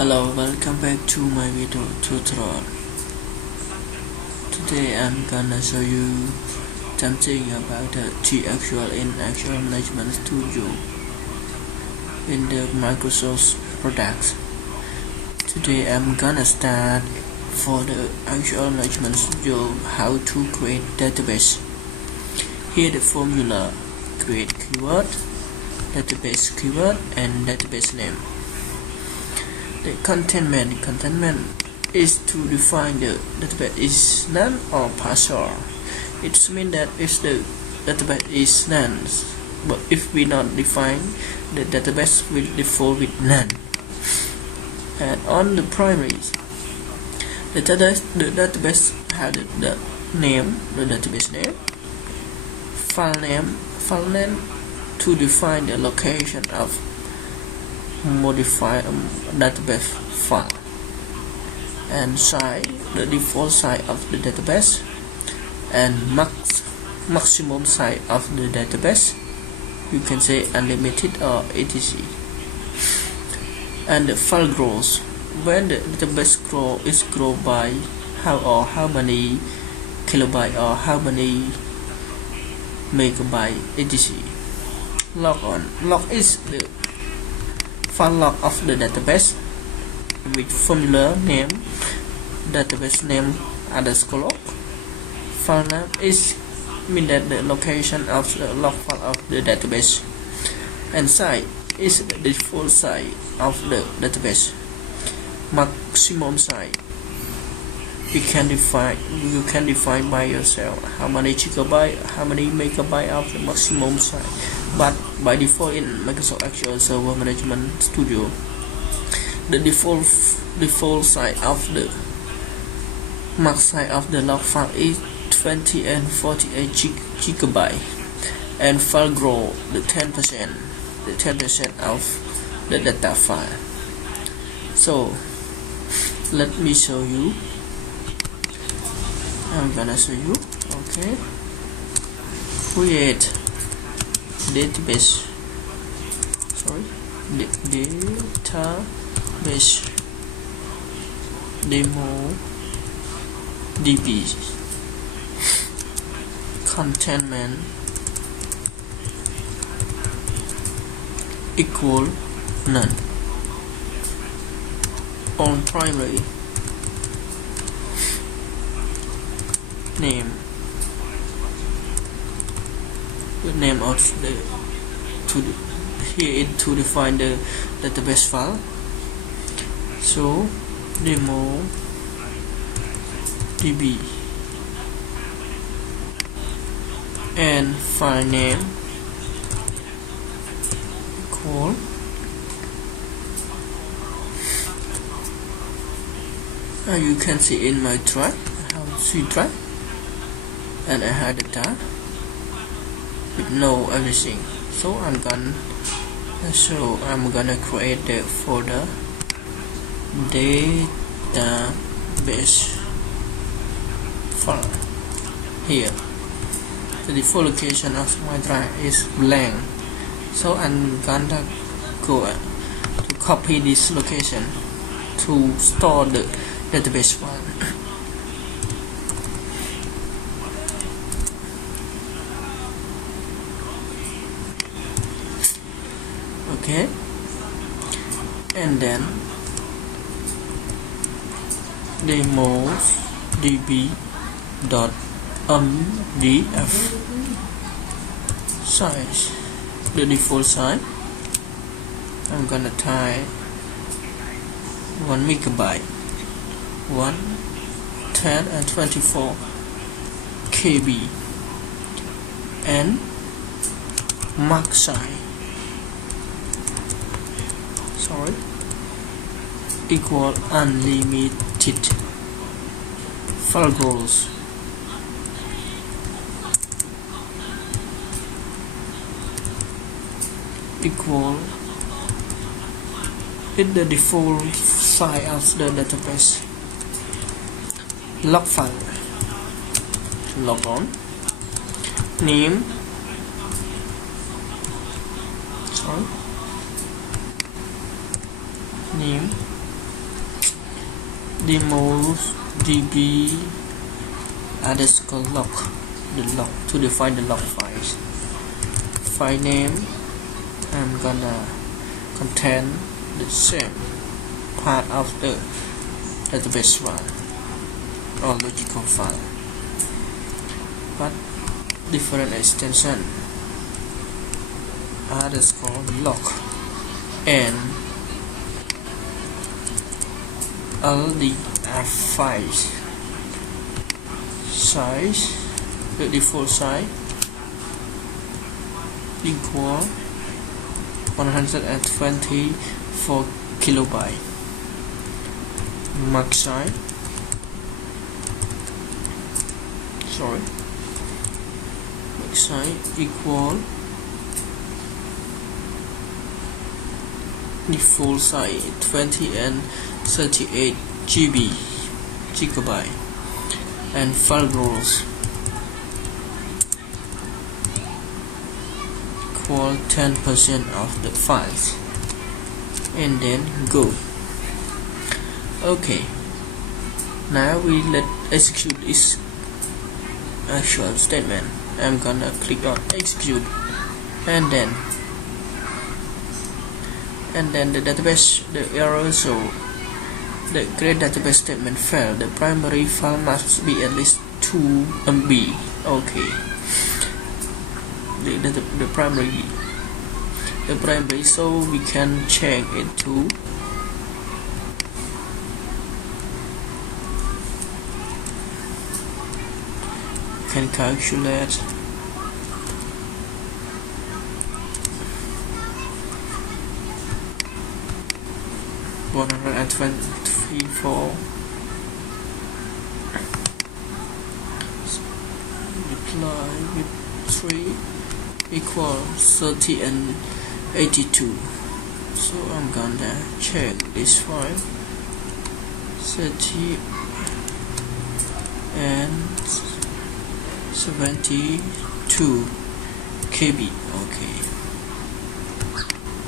Hello, welcome back to my video tutorial. Today I'm gonna show you something about the T-SQL in Actual Management Studio in the Microsoft products. Today I'm gonna start for the Actual Management Studio how to create database. Here the formula: create keyword, database keyword, and database name. The containment is to define the database is none or partial. It means that if the database is none, but if we not define, the database will default with none. And on the primary, the database has the name, the database name, file name to define the location of modify database file, and size, the default size of the database, and maximum size of the database. You can say unlimited or etc. And the file growth, when the database grow by how many kilobyte or how many megabyte etc. Log is the file log of the database with formula name, database name underscore log. File name is mean that the location of the log file of the database, and size is the default size of the database. Maximum size you can define by yourself how many gigabyte, how many megabyte of the maximum size. But by default in Microsoft Actual Server Management Studio, the default size of the max size of the log file is 20 and 48 gigabyte, and file grow the 10% of the data file. So let me show you. I'm gonna show you. Okay, create database demo db containment equal none. On primary, name, the name of the here to define the database file. So demo db, and file name equal you can see in my drive, I have C drive, and I had data with no everything. So I'm gonna create the folder database file. Here the default location of my drive is blank, so I'm gonna go to copy this location to store the database file. Okay, and then demos db dot mdf size, the default size I'm gonna type 1 megabyte, 1, 10 and 24 KB, and max size equal unlimited. File growth equal in the default size of the database. Log file, log on, name, name demo db underscore log, the log, to define the log files. File name, I'm gonna contain the same part of the database file or logical file, but different extension underscore log and ldf files size, the default size equal 124 kilobyte, max size equal default size 20 and 38 gigabyte, and file roles equal 10% of the files, and then go. Okay, now we let execute this actual statement. I'm gonna click on execute, and then the database, the error show the create database statement failed. The primary file must be at least 2 MB. Okay, the primary, so we can check it to can calculate $124 multiply with 3 equal 30 and 82. So I'm gonna check this file, 30 and 72 KB. Okay,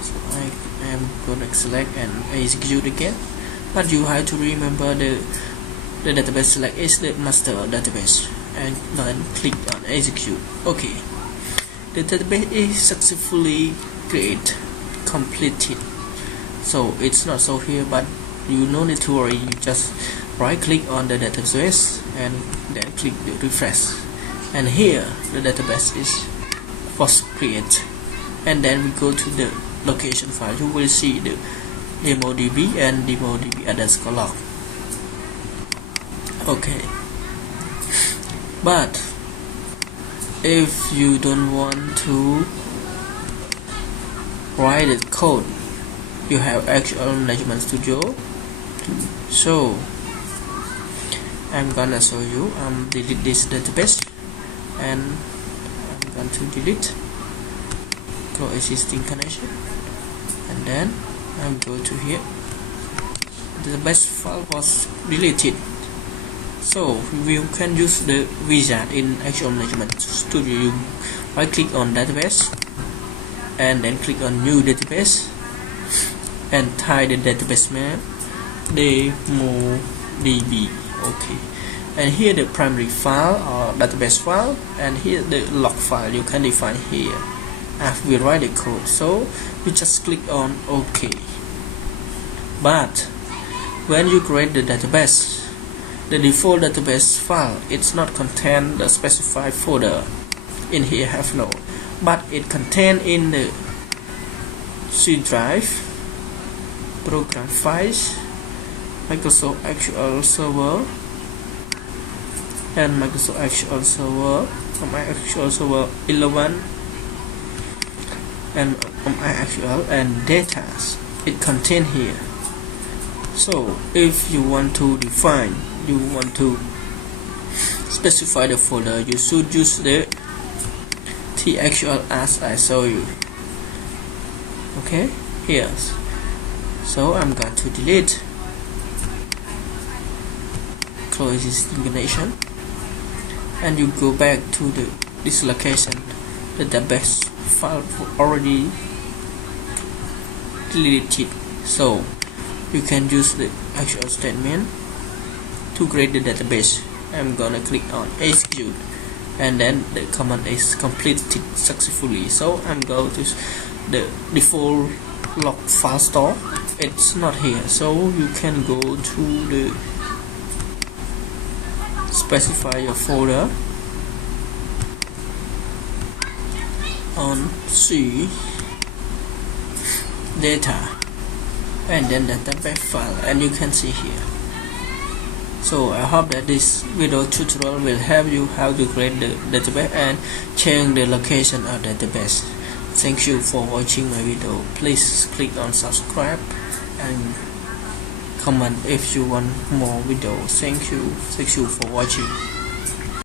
so I am gonna select and execute again, but you have to remember the database select is the master database, and then click on execute. Okay, the database is successfully completed. So it's not so here, but you no need to worry. You just right click on the database and then click the refresh, and here the database was created. And then we go to the location file. You will see the demodb and demodb underscore log. Okay, but if you don't want to write the code, you have actual management studio. So I'm gonna show you. Delete this database, and I'm going to delete existing connection, and then I'm going to here. The best file was deleted, so we can use the wizard in actual management studio. You right click on database and then click on new database and type the database name demodb. Okay, and here the primary file or database file, and here the log file you can define here after we write the code. So you just click on OK. But when you create the database, the default database file, it's not contain the specified folder. In here have no, but it contain in the C drive, program files, Microsoft SQL Server, and Microsoft SQL Server, SQL Server 11, and SQL and data. It contain here. So if you want to define, you want to specify the folder, you should use the T-SQL as I show you. Okay, here. So I'm going to delete, close this combination, and you go back to this location. The database file already deleted, so you can use the actual statement to create the database, I'm gonna click on execute, and then the command is completed successfully. So I'm going to the default log file store. It's not here, so you can go to the specify your folder on C data and then database file, and you can see here. So I hope that this video tutorial will help you how to create the database and change the location of database. Thank you for watching my video. Please click on subscribe and comment if you want more videos. Thank you for watching.